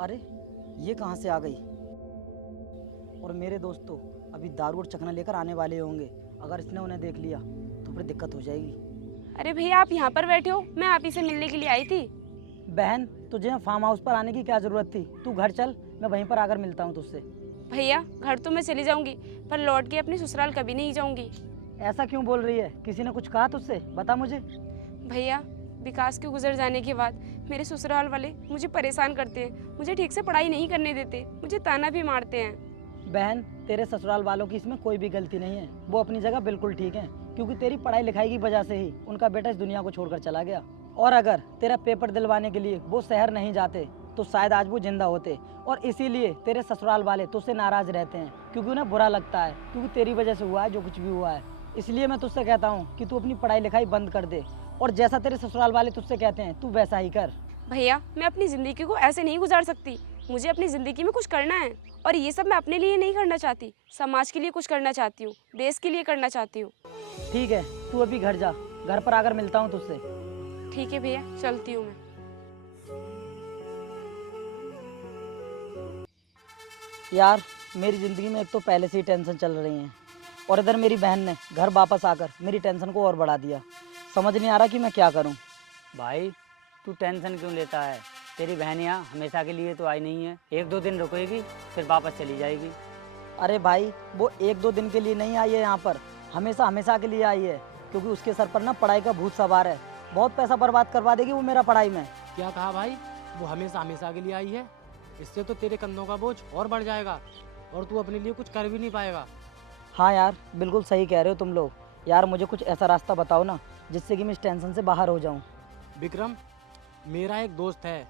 अरे ये कहाँ से आ गई? और मेरे दोस्त तो अभी दारू और चखना लेकर आने वाले होंगे। अगर इसने उन्हें देख लिया तो फिर दिक्कत हो जाएगी। अरे भैया आप यहाँ पर बैठे हो, मैं आप ही से मिलने के लिए आई थी। बहन तुझे फार्म हाउस पर आने की क्या ज़रूरत थी? तू घर चल, मैं वहीं पर आकर मिलता हूँ तुझसे। भैया घर तो मैं चली जाऊंगी, पर लौट के अपनी ससुराल कभी नहीं जाऊंगी। ऐसा क्यों बोल रही है? किसी ने कुछ कहा तुझसे? बता मुझे। भैया विकास के गुजर जाने के बाद मेरे ससुराल वाले मुझे परेशान करते हैं, मुझे ठीक से पढ़ाई नहीं करने देते, मुझे ताना भी मारते हैं। बहन तेरे ससुराल वालों की इसमें कोई भी गलती नहीं है। वो अपनी जगह बिल्कुल ठीक है, क्योंकि तेरी पढ़ाई लिखाई की वजह से ही उनका बेटा इस दुनिया को छोड़कर चला गया। और अगर तेरा पेपर दिलवाने के लिए वो शहर नहीं जाते तो शायद आज वो जिंदा होते। और इसीलिए तेरे ससुराल वाले तुझसे नाराज रहते हैं, क्योंकि उन्हें बुरा लगता है, क्योंकि तेरी वजह से हुआ है जो कुछ भी हुआ है। इसलिए मैं तुझसे कहता हूँ कि तू अपनी पढ़ाई लिखाई बंद कर दे, और जैसा तेरे ससुराल वाले तुझसे कहते हैं तू वैसा ही कर। भैया मैं अपनी ज़िंदगी को ऐसे नहीं गुजार सकती, मुझे अपनी ज़िंदगी में कुछ करना है। और ये सब मैं अपने लिए नहीं करना चाहती, समाज के लिए कुछ करना चाहती हूँ, देश के लिए करना चाहती हूँ। ठीक है, तू अभी घर जा, घर पर आकर मिलता हूँ तुझसे। ठीक है भैया, चलती हूँ मैं। यार मेरी ज़िंदगी में एक तो पहले से ही टेंशन चल रही है, और इधर मेरी बहन ने घर वापस आकर मेरी टेंशन को और बढ़ा दिया। समझ नहीं आ रहा कि मैं क्या करूं। भाई तू टेंशन क्यों लेता है? तेरी बहन यहाँ हमेशा के लिए तो आई नहीं है, 1-2 दिन रुकेगी फिर वापस चली जाएगी। अरे भाई वो 1-2 दिन के लिए नहीं आई है यहाँ पर, हमेशा हमेशा के लिए आई है, क्योंकि उसके सर पर ना पढ़ाई का भूत सवार है। बहुत पैसा बर्बाद करवा देगी वो मेरा पढ़ाई में। क्या कहा भाई? वो हमेशा हमेशा के लिए आई है? इससे तो तेरे कंधों का बोझ और बढ़ जाएगा और तू अपने लिए कुछ कर भी नहीं पाएगा। हाँ यार बिल्कुल सही कह रहे हो तुम लोग। यार मुझे कुछ ऐसा रास्ता बताओ ना जिससे कि मैं इस टेंशन से बाहर हो जाऊँ। विक्रम, मेरा एक दोस्त है,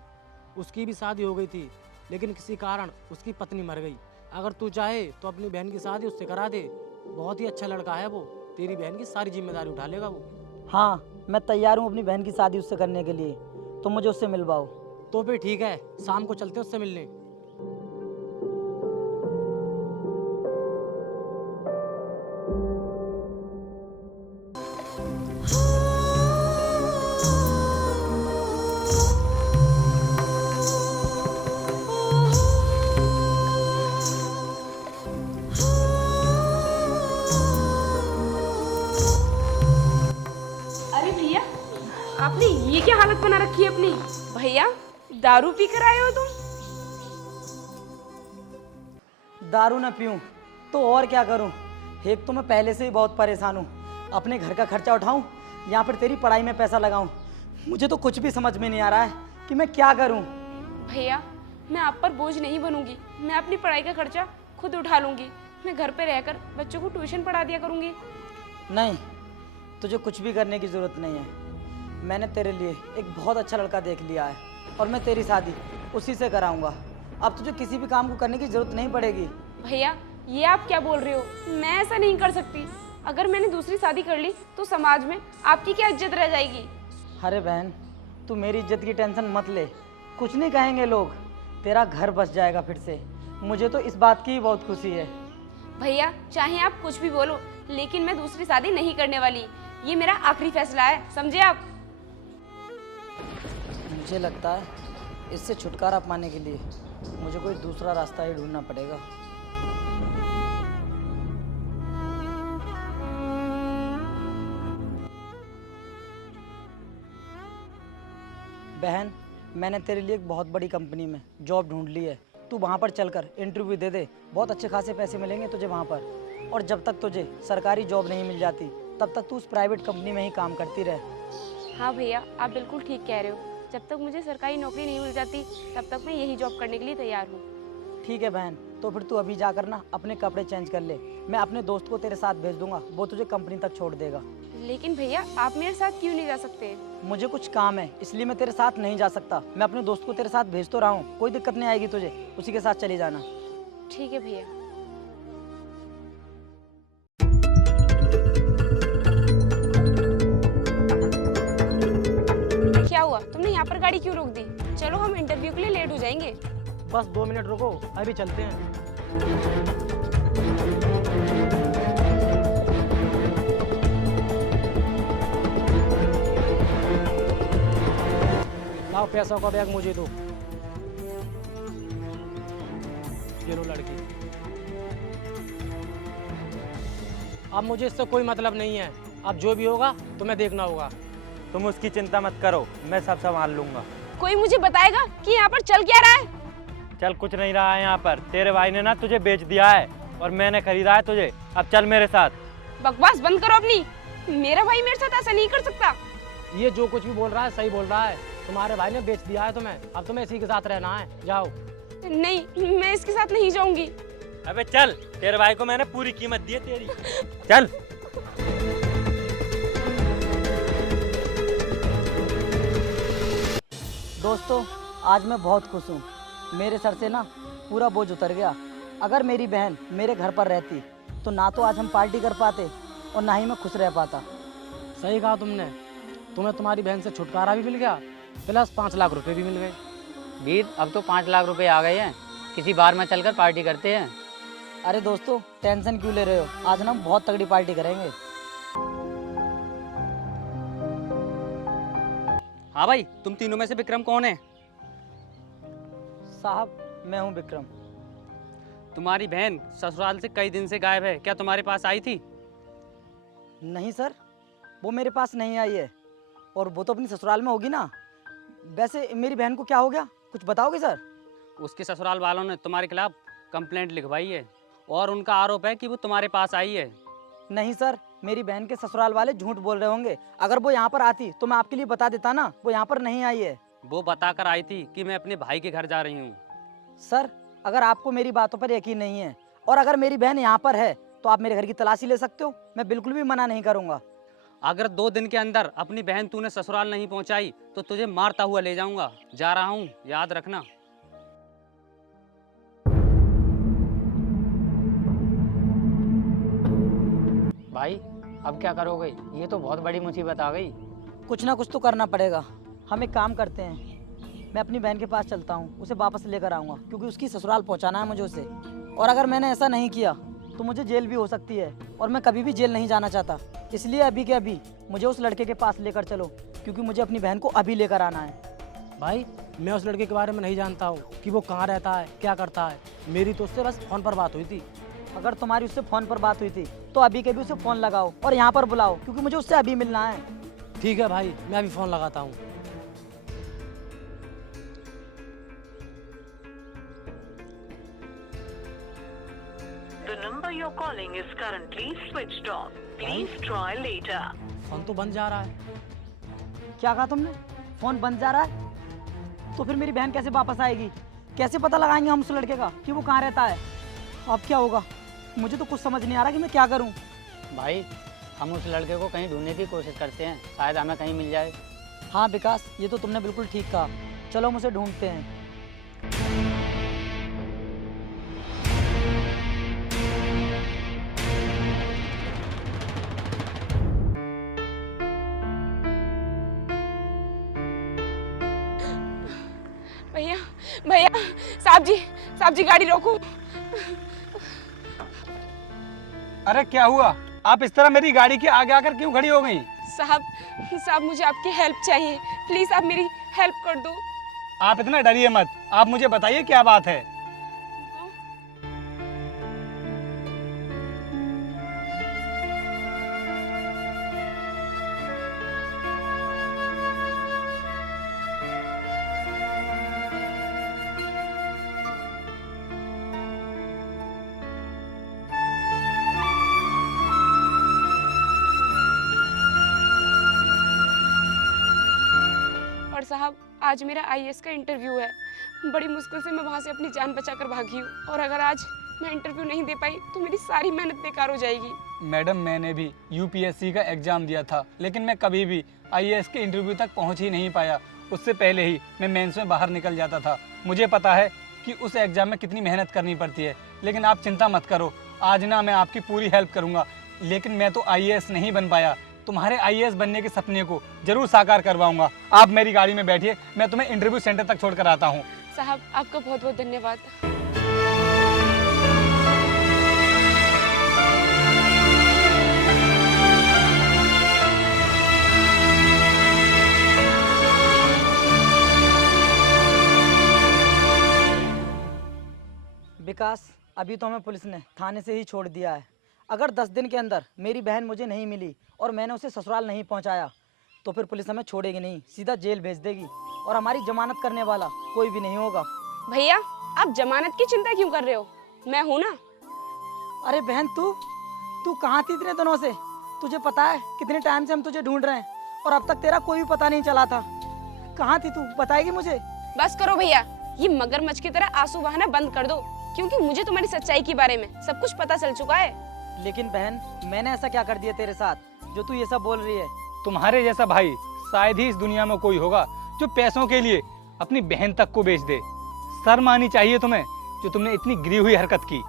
उसकी भी शादी हो गई थी, लेकिन किसी कारण उसकी पत्नी मर गई। अगर तू चाहे तो अपनी बहन की शादी उससे करा दे। बहुत ही अच्छा लड़का है वो, तेरी बहन की सारी जिम्मेदारी उठा लेगा वो। हाँ मैं तैयार हूँ अपनी बहन की शादी उससे करने के लिए, तो मुझे उससे मिलवाओ। तो फिर ठीक है, शाम को चलते उससे मिलने। अरे भैया आपने ये क्या हालत बना रखी है अपनी? भैया दारू पी कर आए हो तुम? दारू न पीऊं तो और क्या करूं? एक तो मैं पहले से ही बहुत परेशान हूं, अपने घर का खर्चा उठाऊं, यहाँ पर तेरी पढ़ाई में पैसा लगाऊं। मुझे तो कुछ भी समझ में नहीं आ रहा है कि मैं क्या करूं। भैया मैं आप पर बोझ नहीं बनूंगी, मैं अपनी पढ़ाई का खर्चा खुद उठा लूंगी। मैं घर पे रहकर बच्चों को ट्यूशन पढ़ा दिया करूंगी। नहीं, तुझे कुछ भी करने की ज़रूरत नहीं है। मैंने तेरे लिए एक बहुत अच्छा लड़का देख लिया है, और मैं तेरी शादी उसी से कराऊंगा। अब तुझे किसी भी काम को करने की ज़रूरत नहीं पड़ेगी। भैया ये आप क्या बोल रहे हो? मैं ऐसा नहीं कर सकती। अगर मैंने दूसरी शादी कर ली तो समाज में आपकी क्या इज्जत रह जाएगी? अरे बहन तू मेरी इज्जत की टेंशन मत ले, कुछ नहीं कहेंगे लोग, तेरा घर बस जाएगा फिर से। मुझे तो इस बात की बहुत खुशी है। भैया चाहे आप कुछ भी बोलो, लेकिन मैं दूसरी शादी नहीं करने वाली। ये मेरा आखिरी फैसला है, समझे आप? मुझे लगता है इससे छुटकारा पाने के लिए मुझे कोई दूसरा रास्ता ही ढूंढना पड़ेगा। बहन मैंने तेरे लिए एक बहुत बड़ी कंपनी में जॉब ढूंढ ली है, तू वहाँ पर चलकर इंटरव्यू दे दे, बहुत अच्छे खासे पैसे मिलेंगे तुझे वहाँ पर। और जब तक तुझे सरकारी जॉब नहीं मिल जाती तब तक तू उस प्राइवेट कंपनी में ही काम करती रहे। हाँ भैया आप बिल्कुल ठीक कह रहे हो, जब तक मुझे सरकारी नौकरी नहीं मिल जाती तब तक मैं यही जॉब करने के लिए तैयार हूँ। ठीक है बहन, तो फिर तू अभी जाकर ना अपने कपड़े चेंज कर ले, मैं अपने दोस्त को तेरे साथ भेज दूंगा, वो तुझे कंपनी तक छोड़ देगा। लेकिन भैया आप मेरे साथ क्यों नहीं जा सकते? मुझे कुछ काम है इसलिए मैं तेरे साथ नहीं जा सकता। मैं अपने दोस्त को तेरे साथ भेज तो रहा हूँ, कोई दिक्कत नहीं आएगी तुझे, उसी के साथ चली जाना। ठीक है भैया। क्या हुआ, तुमने यहाँ पर गाड़ी क्यों रोक दी? चलो हम इंटरव्यू के लिए लेट हो जाएंगे। बस 2 मिनट रुको, अभी चलते हैं। लाओ पैसों का बैग मुझे दो। ये लो लड़की। अब मुझे इससे कोई मतलब नहीं है। अब जो भी होगा तुम्हें देखना होगा। तुम उसकी चिंता मत करो, मैं सब संभाल लूंगा। कोई मुझे बताएगा कि यहाँ पर चल क्या रहा है? चल कुछ नहीं रहा है यहाँ पर। तेरे भाई ने ना तुझे बेच दिया है और मैंने खरीदा है तुझे। अब चल मेरे साथ। बकवास बंद करो अपनी। मेरा भाई मेरे साथ ऐसा नहीं कर सकता। ये जो कुछ भी बोल रहा है सही बोल रहा है। तुम्हारे भाई ने बेच दिया है तुम्हें। अब तुम्हें इसी के साथ रहना है। जाओ। नहीं, मैं इसके साथ नहीं जाऊंगी। अबे चल, तेरे भाई को मैंने पूरी कीमत दी है तेरी। चल। दोस्तों, आज मैं बहुत खुश हूँ। मेरे सर से ना पूरा बोझ उतर गया। अगर मेरी बहन मेरे घर पर रहती तो ना तो आज हम पार्टी कर पाते और ना ही मैं खुश रह पाता। सही कहा तुमने। तुम्हें तुम्हारी बहन से छुटकारा भी मिल गया, प्लस 5 लाख रुपए भी मिल गए। वीर, अब तो 5 लाख रुपए आ गए हैं। किसी बार में चलकर पार्टी करते हैं। अरे दोस्तों, टेंशन क्यों ले रहे हो? आज ना हम बहुत तगड़ी पार्टी करेंगे। हाँ भाई, तुम तीनों में से विक्रम कौन है? साहब, मैं हूँ विक्रम। तुम्हारी बहन ससुराल से कई दिन से गायब है, क्या तुम्हारे पास आई थी? नहीं सर, वो मेरे पास नहीं आई है और वो तो अपनी ससुराल में होगी ना। वैसे मेरी बहन को क्या हो गया, कुछ बताओगे सर? उसके ससुराल वालों ने तुम्हारे खिलाफ कंप्लेंट लिखवाई है और उनका आरोप है कि वो तुम्हारे पास आई है। नहीं सर, मेरी बहन के ससुराल वाले झूठ बोल रहे होंगे। अगर वो यहाँ पर आती तो मैं आपके लिए बता देता ना। वो यहाँ पर नहीं आई है। वो बताकर आई थी कि मैं अपने भाई के घर जा रही हूँ। सर, अगर आपको मेरी बातों पर यकीन नहीं है और अगर मेरी बहन यहाँ पर है तो आप मेरे घर की तलाशी ले सकते हो। मैं बिल्कुल भी मना नहीं करूँगा। अगर 2 दिन के अंदर अपनी बहन तूने ससुराल नहीं पहुँचाई तो तुझे मारता हुआ ले जाऊँगा। जा रहा हूँ, याद रखना। भाई, अब क्या करोगे? ये तो बहुत बड़ी मुसीबत आ गई। कुछ ना कुछ तो करना पड़ेगा। हम एक काम करते हैं, मैं अपनी बहन के पास चलता हूँ, उसे वापस लेकर आऊँगा क्योंकि उसकी ससुराल पहुँचाना है मुझे उसे। और अगर मैंने ऐसा नहीं किया तो मुझे जेल भी हो सकती है और मैं कभी भी जेल नहीं जाना चाहता। इसलिए अभी के अभी मुझे उस लड़के के पास लेकर चलो क्योंकि मुझे अपनी बहन को अभी लेकर आना है। भाई, मैं उस लड़के के बारे में नहीं जानता हूँ कि वो कहाँ रहता है, क्या करता है। मेरी तो उससे बस फ़ोन पर बात हुई थी। अगर तुम्हारी उससे फ़ोन पर बात हुई थी तो अभी के भी उसे फ़ोन लगाओ और यहाँ पर बुलाओ क्योंकि मुझे उससे अभी मिलना है। ठीक है भाई, मैं अभी फ़ोन लगाता हूँ। The number you're calling is currently switched off. Please try later. Phone तो बंद जा रहा है। क्या कहा तुमने? फ़ोन बंद जा रहा है? तो फिर मेरी बहन कैसे वापस आएगी? कैसे पता लगाएंगे हम उस लड़के का कि वो कहाँ रहता है? अब क्या होगा? मुझे तो कुछ समझ नहीं आ रहा कि मैं क्या करूं। भाई, हम उस लड़के को कहीं ढूंढने की कोशिश करते हैं, शायद हमें कहीं मिल जाए। हाँ विकास, ये तो तुमने बिल्कुल ठीक कहा। चलो हम उसे ढूंढते हैं। भैया, भैया, साहब जी गाड़ी रोको। अरे क्या हुआ? आप इस तरह मेरी गाड़ी के आगे आकर क्यों खड़ी हो गई? साहब मुझे आपकी हेल्प चाहिए। प्लीज आप मेरी हेल्प कर दो। आप इतना डरिए मत। आप मुझे बताइए क्या बात है। और साहब, आज मेरा आईएएस का इंटरव्यू है। बड़ी मुश्किल से मैं वहाँ से अपनी जान बचाकर भागी हूँ और अगर आज मैं इंटरव्यू नहीं दे पाई तो मेरी सारी मेहनत बेकार हो जाएगी। मैडम, मैंने भी यूपीएससी का एग्जाम दिया था लेकिन मैं कभी भी आईएएस के इंटरव्यू तक पहुंच ही नहीं पाया। उससे पहले ही मैं मेंस में बाहर निकल जाता था। मुझे पता है कि उस एग्जाम में कितनी मेहनत करनी पड़ती है, लेकिन आप चिंता मत करो। आज ना मैं आपकी पूरी हेल्प करूँगा। लेकिन मैं तो आईएएस नहीं बन पाया। तुम्हारे आईएएस बनने के सपने को जरूर साकार करवाऊंगा। आप मेरी गाड़ी में बैठिए, मैं तुम्हें इंटरव्यू सेंटर तक छोड़कर आता हूँ। साहब, आपका बहुत बहुत धन्यवाद। विकास, अभी तो हमें पुलिस ने थाने से ही छोड़ दिया है। अगर 10 दिन के अंदर मेरी बहन मुझे नहीं मिली और मैंने उसे ससुराल नहीं पहुंचाया तो फिर पुलिस हमें छोड़ेगी नहीं, सीधा जेल भेज देगी और हमारी जमानत करने वाला कोई भी नहीं होगा। भैया आप जमानत की चिंता क्यों कर रहे हो, मैं हूँ ना। अरे बहन, तू कहाँ थी इतने दिनों से? तुझे पता है कितने टाइम से हम तुझे ढूंढ रहे हैं और अब तक तेरा कोई भी पता नहीं चला था। कहाँ थी तू, बताएगी मुझे? बस करो भैया, ये मगरमच्छ की तरह आंसू बहाना बंद कर दो, क्योंकि मुझे तुम्हारी सच्चाई के बारे में सब कुछ पता चल चुका है। लेकिन बहन, मैंने ऐसा क्या कर दिया तेरे साथ जो तू ये सब बोल रही है? तुम्हारे जैसा भाई शायद ही इस दुनिया में कोई होगा जो पैसों के लिए अपनी बहन तक को बेच दे। शर्म आनी चाहिए तुम्हें जो तुमने इतनी गिरी हुई हरकत की।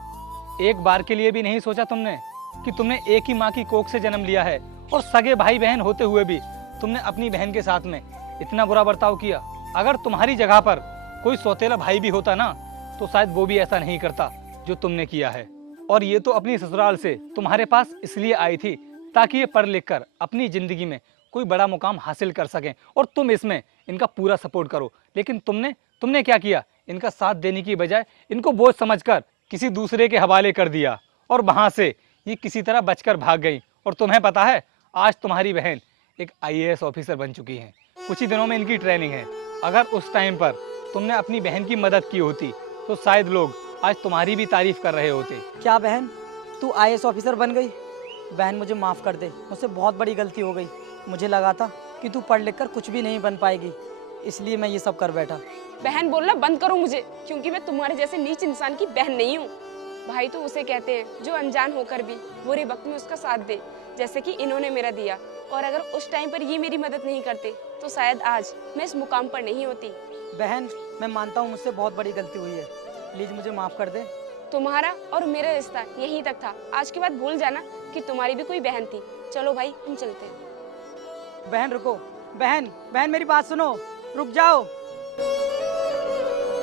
एक बार के लिए भी नहीं सोचा तुमने कि तुमने एक ही माँ की कोख से जन्म लिया है और सगे भाई बहन होते हुए भी तुमने अपनी बहन के साथ में इतना बुरा बर्ताव किया। अगर तुम्हारी जगह पर कोई सौतेला भाई भी होता ना तो शायद वो भी ऐसा नहीं करता जो तुमने किया है। और ये तो अपनी ससुराल से तुम्हारे पास इसलिए आई थी ताकि ये पढ़ लिख कर अपनी जिंदगी में कोई बड़ा मुकाम हासिल कर सकें और तुम इसमें इनका पूरा सपोर्ट करो। लेकिन तुमने क्या किया? इनका साथ देने की बजाय इनको बोझ समझकर किसी दूसरे के हवाले कर दिया और वहां से ये किसी तरह बचकर भाग गई। और तुम्हें पता है आज तुम्हारी बहन एक IAS ऑफिसर बन चुकी है। कुछ ही दिनों में इनकी ट्रेनिंग है। अगर उस टाइम पर तुमने अपनी बहन की मदद की होती तो शायद लोग आज तुम्हारी भी तारीफ कर रहे होते। क्या बहन, तू IAS ऑफिसर बन गई? बहन मुझे माफ़ कर दे, मुझसे बहुत बड़ी गलती हो गई। मुझे लगा था कि तू पढ़ लिख कर कुछ भी नहीं बन पाएगी, इसलिए मैं ये सब कर बैठा। बहन बोलना बंद करो मुझे, क्योंकि मैं तुम्हारे जैसे नीच इंसान की बहन नहीं हूँ। भाई तो उसे कहते हैं जो अनजान होकर भी बुरे वक्त में उसका साथ दे, जैसे कि इन्होंने मेरा दिया। और अगर उस टाइम पर ये मेरी मदद नहीं करते तो शायद आज मैं इस मुकाम पर नहीं होती। बहन, मैं मानता हूँ मुझसे बहुत बड़ी गलती हुई है, प्लीज़ मुझे माफ़ कर दे। तुम्हारा और मेरा रिश्ता यहीं तक था। आज के बाद भूल जाना कि तुम्हारी भी कोई बहन थी। चलो भाई, हम चलते हैं। बहन रुको, बहन मेरी बात सुनो, रुक जाओ।